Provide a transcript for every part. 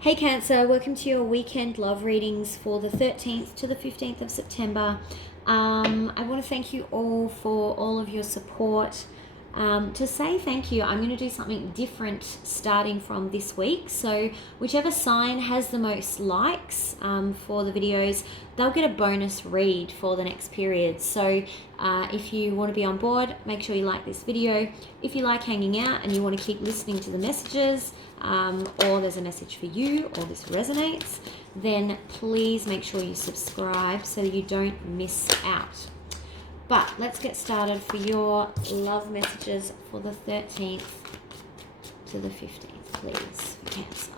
Hey Cancer, welcome to your weekend love readings for the 13th to the 15th of September. I want to thank you all for all of your support. To say thank you, I'm going to do something different starting from this week. So whichever sign has the most likes for the videos, they'll get a bonus read for the next period. So if you want to be on board, make sure you like this video. If you like hanging out and you want to keep listening to the messages, or there's a message for you, or this resonates, then please make sure you subscribe so you don't miss out. But let's get started for your love messages for the 13th to the 15th, please, for Cancer.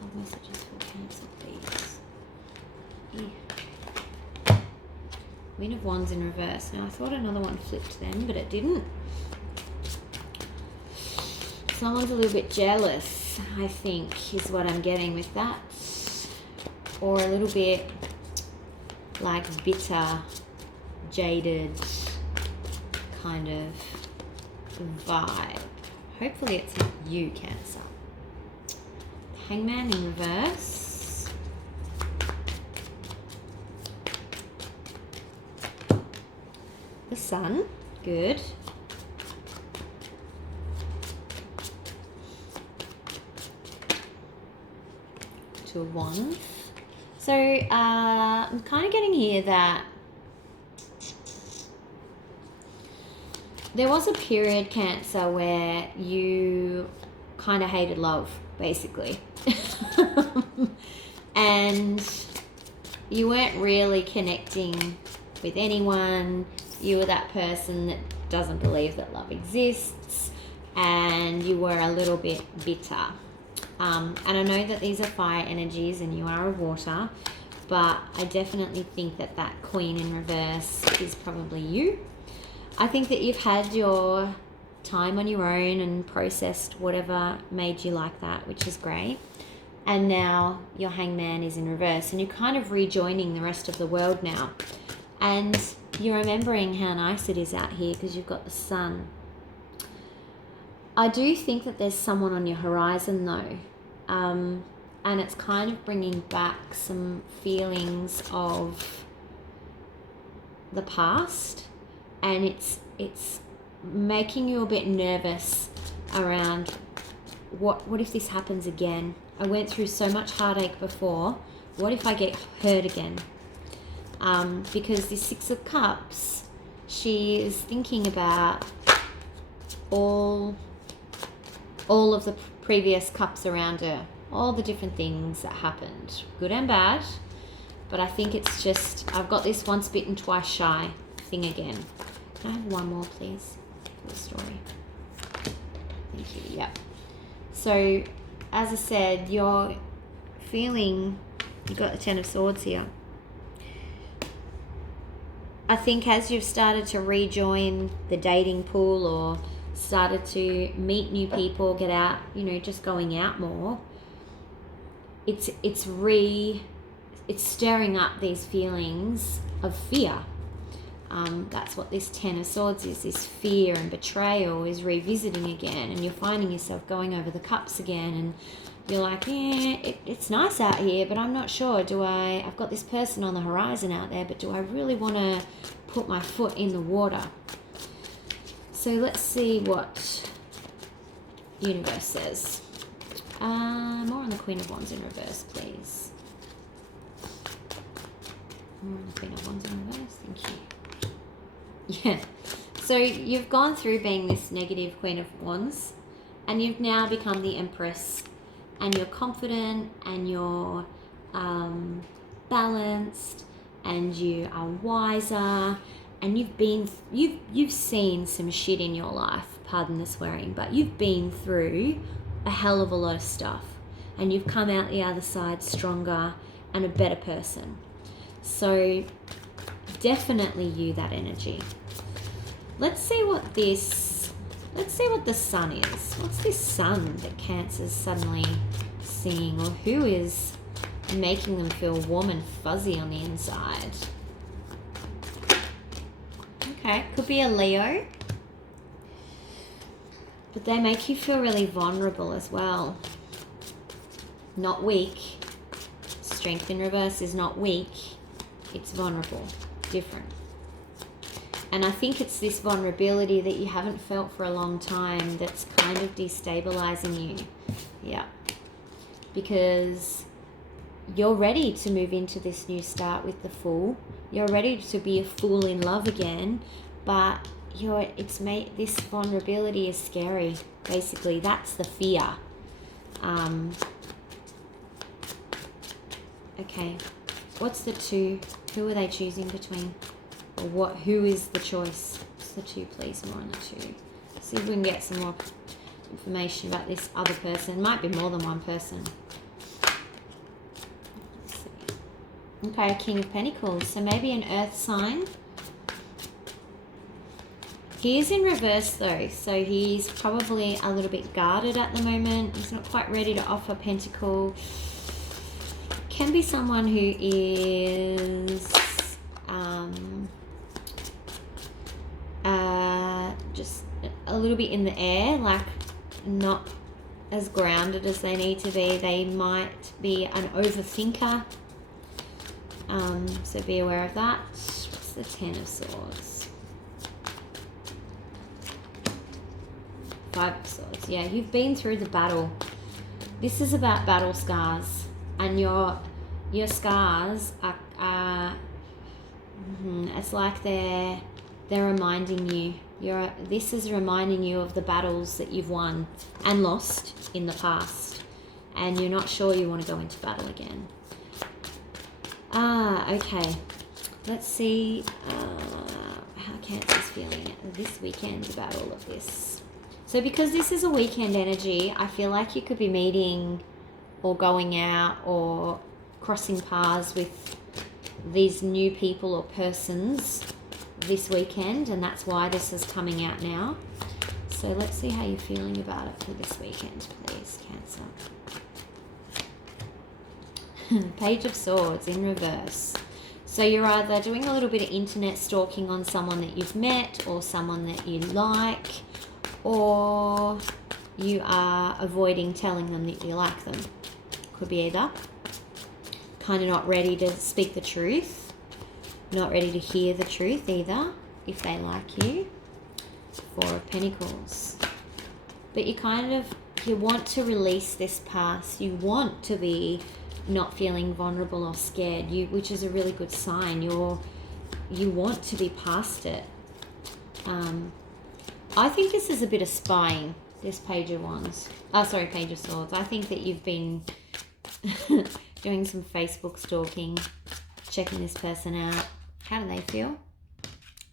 Love messages for Cancer, please. Yeah. Queen of Wands in reverse. Now, I thought another one flipped then, but it didn't. Someone's a little bit jealous, I think, is what I'm getting with that. Or a little bit like bitter, jaded kind of vibe. Hopefully it's not you, Cancer. Hangman in reverse. The Sun, good. Two of Wands. So I'm kind of getting here that there was a period, Cancer, where you kind of hated love, basically. And you weren't really connecting with anyone. You were that person that doesn't believe that love exists, and you were a little bit bitter. And I know that these are fire energies and you are a water, but I definitely think that that Queen in reverse is probably you. I think that you've had your time on your own and processed whatever made you like that, which is great. And now your Hangman is in reverse and you're kind of rejoining the rest of the world now. And you're remembering how nice it is out here because you've got the sun. I do think that there's someone on your horizon though. And it's kind of bringing back some feelings of the past, and it's making you a bit nervous around what if this happens again? I went through so much heartache before. What if I get hurt again? Because the Six of Cups, she is thinking about all of the previous cups around her, all the different things that happened, good and bad. But I think it's just, I've got this once bitten, twice shy thing again. Can I have one more, please, for the story? Thank you. Yep. So, as I said, you're feeling, you've got the Ten of Swords here. I think as you've started to rejoin the dating pool or started to meet new people, get out, just going out more, it's stirring up these feelings of fear. That's what this Ten of Swords is. This fear and betrayal is revisiting again, and you're finding yourself going over the cups again, and you're like, it's nice out here, but I'm not sure. I've got this person on the horizon out there, but do I really want to put my foot in the water? So let's see what universe says. More on the Queen of Wands in reverse, please. More on the Queen of Wands in reverse, thank you. Yeah, so you've gone through being this negative Queen of Wands, and you've now become the Empress, and you're confident, and you're balanced, and you are wiser. And you've seen some shit in your life, pardon the swearing, but you've been through a hell of a lot of stuff, and you've come out the other side stronger and a better person. So definitely you, that energy. Let's see what the Sun is. What's this Sun that Cancer's suddenly seeing, or who is making them feel warm and fuzzy on the inside? Okay, could be a Leo. But they make you feel really vulnerable as well. Not weak. Strength in reverse is not weak. It's vulnerable. Different. And I think it's this vulnerability that you haven't felt for a long time that's kind of destabilizing you. Yeah. Because you're ready to move into this new start with the Fool. You're ready to be a fool in love again, but this vulnerability is scary. Basically, that's the fear. Okay, what's the 2? Who are they choosing between? Or who is the choice? What's the 2, please? More on the 2. See if we can get some more information about this other person. It might be more than one person. Let's see. Okay, King of Pentacles. So maybe an earth sign. He is in reverse though, so he's probably a little bit guarded at the moment. He's not quite ready to offer Pentacle. Can be someone who is just a little bit in the air, like not as grounded as they need to be. They might be an overthinker, so be aware of that. What's the 10 of Swords? 5 of Swords. Yeah, you've been through the battle. This is about battle scars, and your scars are it's like they're reminding you. This is reminding you of the battles that you've won and lost in the past, and you're not sure you want to go into battle again. Okay. Let's see how Cancer's feeling this weekend about all of this. So because this is a weekend energy, I feel like you could be meeting or going out or crossing paths with these new people or persons this weekend, and that's why this is coming out now. So let's see how you're feeling about it for this weekend, please, Cancer. Page of Swords in reverse. So you're either doing a little bit of internet stalking on someone that you've met or someone that you like, or you are avoiding telling them that you like them. Could be either. Kind of not ready to speak the truth. Not ready to hear the truth either, if they like you. 4 of Pentacles. But you want to release this past. You want to be not feeling vulnerable or scared, which is a really good sign. You want to be past it. I think this is a bit of spying, this Page of Wands. Page of Swords. I think that you've been doing some Facebook stalking, checking this person out. How do they feel?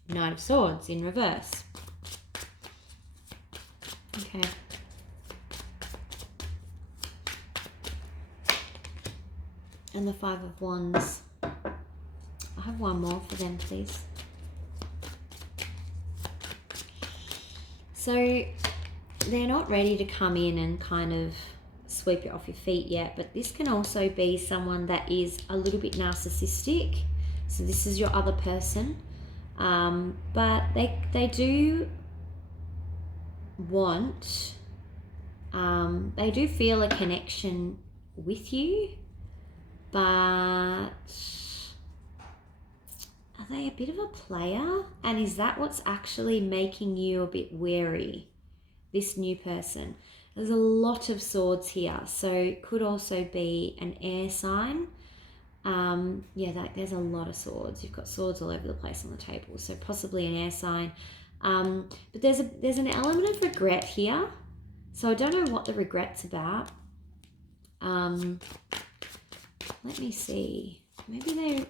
Knight of Swords in reverse. Okay. And the 5 of Wands. I have one more for them, please. So they're not ready to come in and kind of sweep you off your feet yet, but this can also be someone that is a little bit narcissistic. So this is your other person, but they do want, they do feel a connection with you, but are they a bit of a player? And is that what's actually making you a bit wary, this new person? There's a lot of swords here, so it could also be an air sign. There's a lot of swords. You've got swords all over the place on the table, so possibly an air sign. But there's an element of regret here, so I don't know what the regret's about. Let me see. Maybe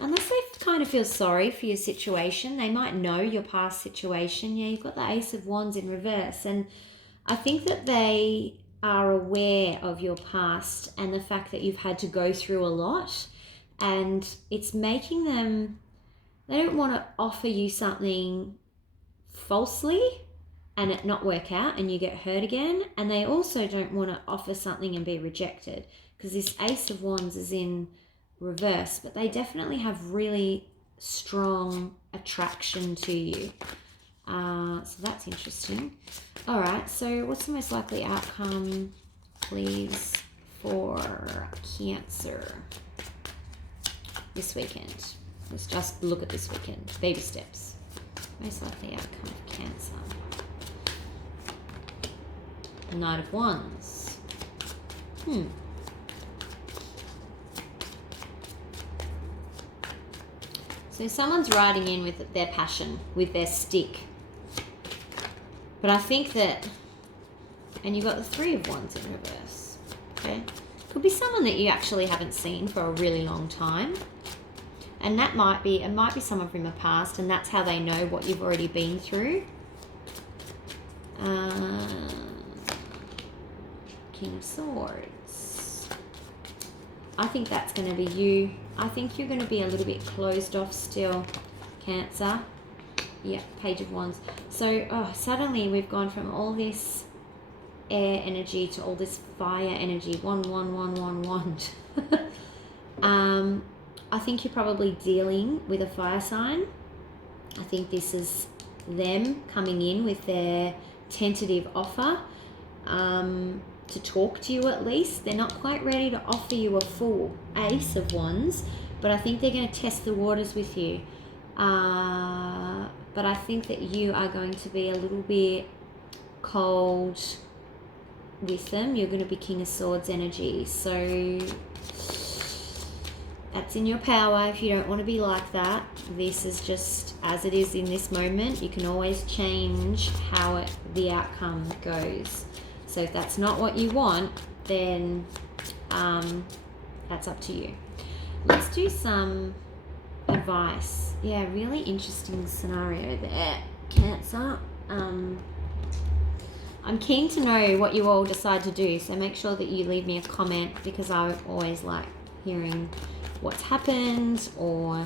unless they kind of feel sorry for your situation, they might know your past situation. Yeah, you've got the Ace of Wands in reverse, and I think that they are aware of your past and the fact that you've had to go through a lot, and it's making them, they don't want to offer you something falsely and it not work out and you get hurt again, and they also don't want to offer something and be rejected, because this Ace of Wands is in reverse, but they definitely have really strong attraction to you. So that's interesting. All right, so what's the most likely outcome, please, for Cancer this weekend? Let's just look at this weekend. Baby steps. Most likely outcome of Cancer. Knight of Wands. So someone's riding in with their passion, with their stick. But I think that, and you've got the Three of Wands in reverse, okay? Could be someone that you actually haven't seen for a really long time. And it might be someone from the past, and that's how they know what you've already been through. King of Swords. I think that's going to be you. I think you're going to be a little bit closed off still, Cancer. Yeah, Page of Wands. So, suddenly we've gone from all this air energy to all this fire energy. One. I think you're probably dealing with a fire sign. I think this is them coming in with their tentative offer to talk to you at least. They're not quite ready to offer you a full Ace of Wands, but I think they're going to test the waters with you. But I think that you are going to be a little bit cold with them. You're going to be King of Swords energy. So that's in your power if you don't want to be like that. This is just as it is in this moment. You can always change how the outcome goes. So if that's not what you want, then that's up to you. Let's do some advice. Yeah, really interesting scenario there, Cancer. I'm keen to know what you all decide to do, so make sure that you leave me a comment, because I always like hearing what's happened or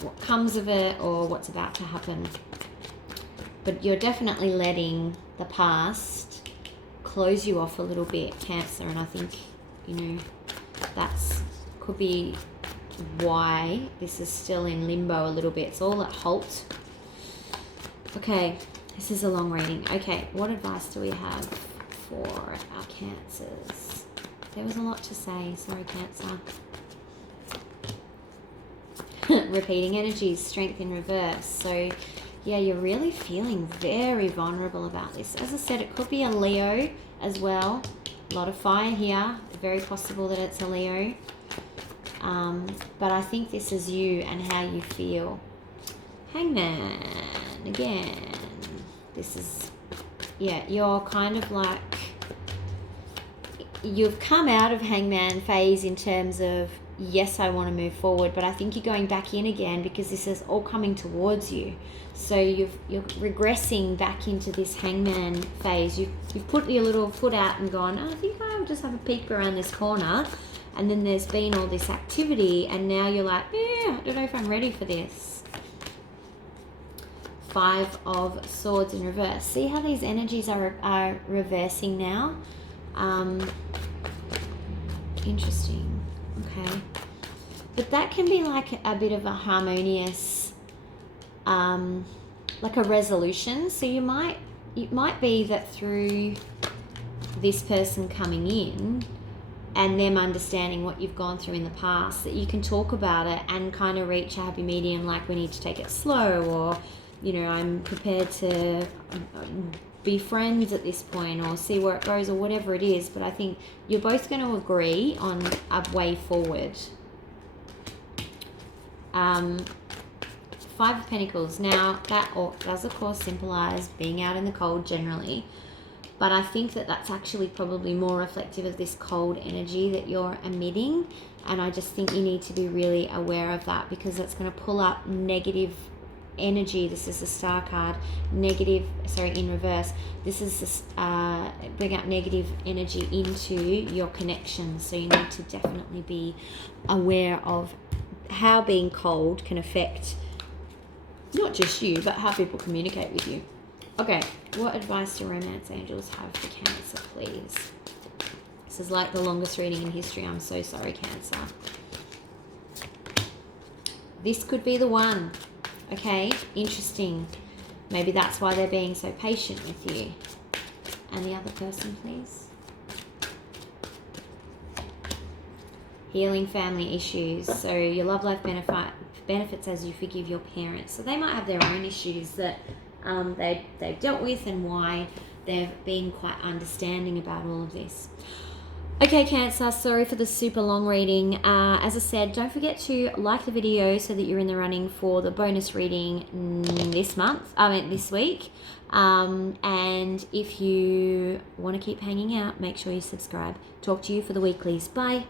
what comes of it or what's about to happen. But you're definitely letting the past close you off a little bit, Cancer, and I think, that's could be why this is still in limbo a little bit. It's all at halt. Okay, this is a long reading. Okay, what advice do we have for our Cancers? There was a lot to say. Sorry, Cancer. Repeating energies, strength in reverse. So, yeah, you're really feeling very vulnerable about this. As I said, it could be a Leo as well. A lot of fire here. Very possible that it's a Leo. But I think this is you and how you feel. Hangman, again. This is, yeah, you're kind of like, you've come out of Hangman phase in terms of, yes, I want to move forward, but I think you're going back in again because this is all coming towards you. So you're regressing back into this Hangman phase. You've put your little foot out and gone, I think I'll just have a peek around this corner. And then there's been all this activity, and now you're like, I don't know if I'm ready for this. Five of Swords in reverse. See how these energies are reversing now? Interesting. Okay. But that can be like a bit of a harmonious, like a resolution. So it might be that through this person coming in and them understanding what you've gone through in the past, that you can talk about it and kind of reach a happy medium, like we need to take it slow, or, I'm prepared to be friends at this point, or see where it goes, or whatever it is. But I think you're both going to agree on a way forward. Five of Pentacles. Now, that does, of course, symbolize being out in the cold generally. But I think that that's actually probably more reflective of this cold energy that you're emitting. And I just think you need to be really aware of that, because it's going to pull up negative energy. This is the Star card. In reverse. This is bring up negative energy into your connections. So you need to definitely be aware of how being cold can affect not just you, but how people communicate with you. Okay, what advice do romance angels have for Cancer, please? This is like the longest reading in history. I'm so sorry, Cancer. This could be the one. Okay, interesting. Maybe that's why they're being so patient with you. And the other person, please. Healing family issues. So your love life benefits as you forgive your parents. So they might have their own issues that they've dealt with, and why they've been quite understanding about all of this. Okay, Cancer, sorry for the super long reading. As I said, don't forget to like the video so that you're in the running for the bonus reading this week. And if you want to keep hanging out, make sure you subscribe. Talk to you for the weeklies. Bye.